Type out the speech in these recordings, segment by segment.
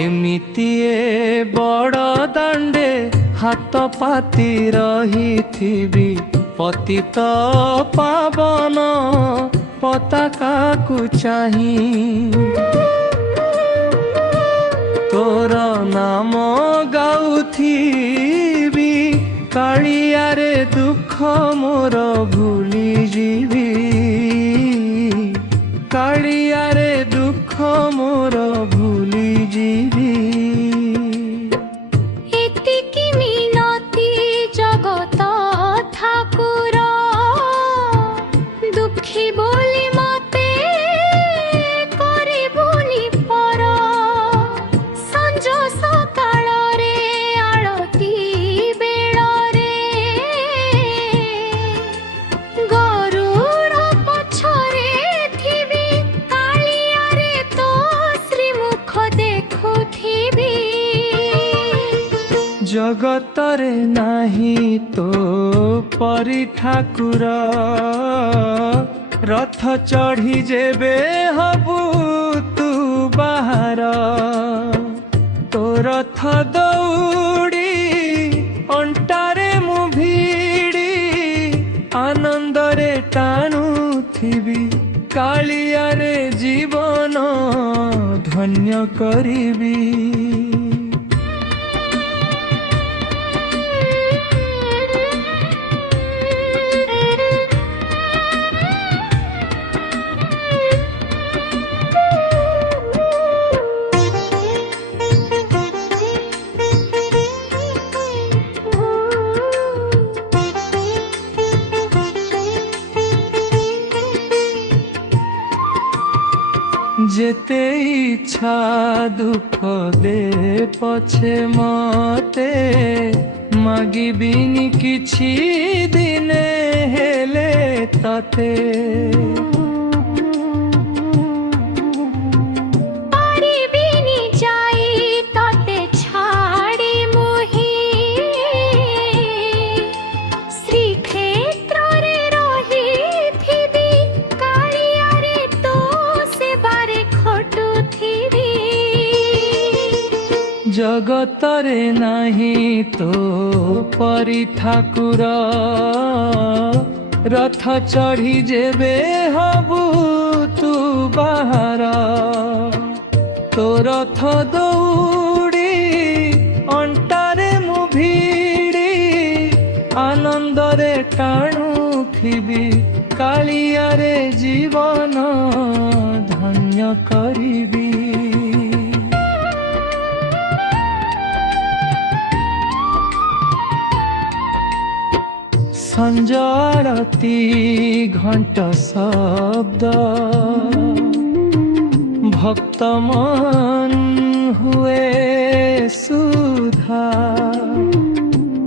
एमितिए बड़ दांडे हाथ पाती रही पतित पावन पताका को चाही तोर नाम गाउथिबी कालियारे दुख मोर भूली जीवी कालियारे दुख मोर भूली जीवी एतिकी मिनती जगत ठाकुर दुखी बोली मते करिबुनी पर संज सकाळ रे आळती बेळ रे गरुड़ पछरे थिबी कालिया रे तो श्रीमुख देखुथिबी जगतरे नाही तो परी ठाकुर रथ चढ़ी जेबे हबु तू बाहर तो रथ दौड़ी अंटारे मु भिड़ी आनंदरे टाणुथिबी कालियारे जीवन धन्य करिबी जेते इच्छा दुख दे पछे मते मागिबिनी किछि दिने हेले तते पारिबिनी जाई तते छाड़ी मोहि श्री क्षेत्र रे रही थिबी कालिया रे तो सेबारे खटु थिबी जगतरे नाही तो परी ठाकुर रथ चढ़ी जेबे हबु तू बाहर तो रथ दौड़ी अंटारे मु भिड़ी आनंदरे टाणुथिबी कालियारे जीवन धन्य करिबी संज आरती घंट शब्द भक्त मन हुए सुधा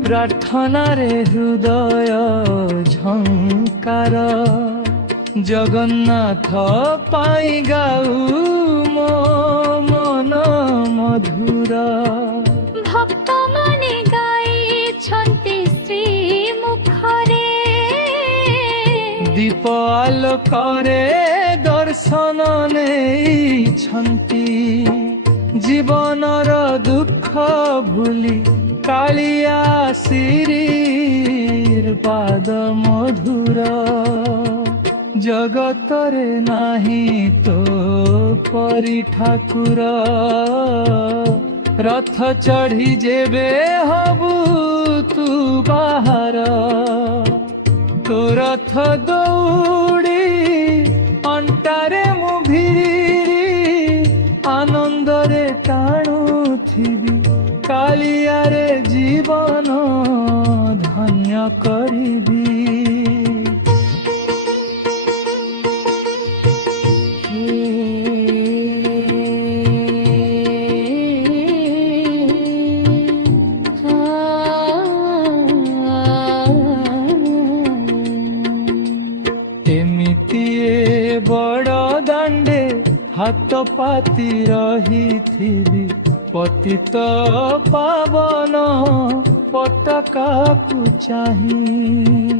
प्रार्थना रे हृदय झंकार जगन्नाथ पाई गाऊ मो मन मधुर भक्त माने गाई छन्ति श्री मुखरे दीप आलोकरे दर्शन नेइछन्ति जीवनर दुख भूली कालिया श्रीर पाद मधुर जगतरे नाही तो परी ठाकुर रथ चढ़ी जेबे हबु तू बाहर तो रथ दौड़ी अंटारे मु भिड़ी आनंदरे टाणुथिबी कालियारे जीवन धन्य करिबी एमितिए बड़ दांडे हाथ पाती रही पतित पावन पताका को चाही।